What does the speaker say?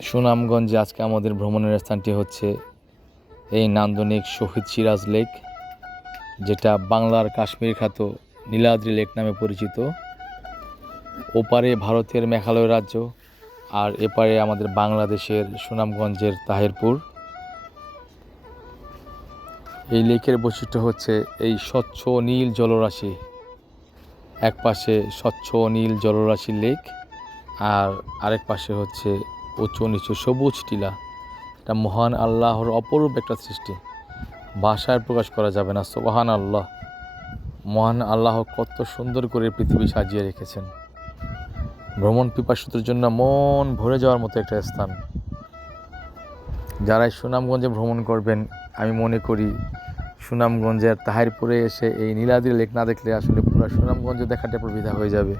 সুনামগঞ্জে আজকে আমাদের ভ্রমণের স্থানটি হচ্ছে এই নান্দনিক শহীদ সিরাজ লেক, যেটা বাংলার কাশ্মীর খ্যাত নীলাদ্রি লেক নামে পরিচিত। ওপারে ভারতের মেঘালয় রাজ্য, আর এপারে আমাদের বাংলাদেশের সুনামগঞ্জের তাহিরপুর। এই লেকের বৈশিষ্ট্য হচ্ছে এই স্বচ্ছ নীল জলরাশি। এক পাশে স্বচ্ছ নীল জলরাশি লেক, আর আরেক পাশে হচ্ছে উঁচু নিচু সবুজ টিলা। এটা মহান আল্লাহর অপরূপ একটা সৃষ্টি, ভাষায় প্রকাশ করা যাবে না। সুবহান আল্লাহ, মহান আল্লাহ কত সুন্দর করে পৃথিবী সাজিয়ে রেখেছেন। ভ্রমণ পিপাসুদের জন্য মন ভরে যাওয়ার মতো একটা স্থান। যারাই সুনামগঞ্জে ভ্রমণ করবেন, আমি মনে করি সুনামগঞ্জের তাহিরপুরে এসে এই নীলাদ্রি লেক না দেখলে আসলে পুরো সুনামগঞ্জ দেখাটা বৃথা হয়ে যাবে।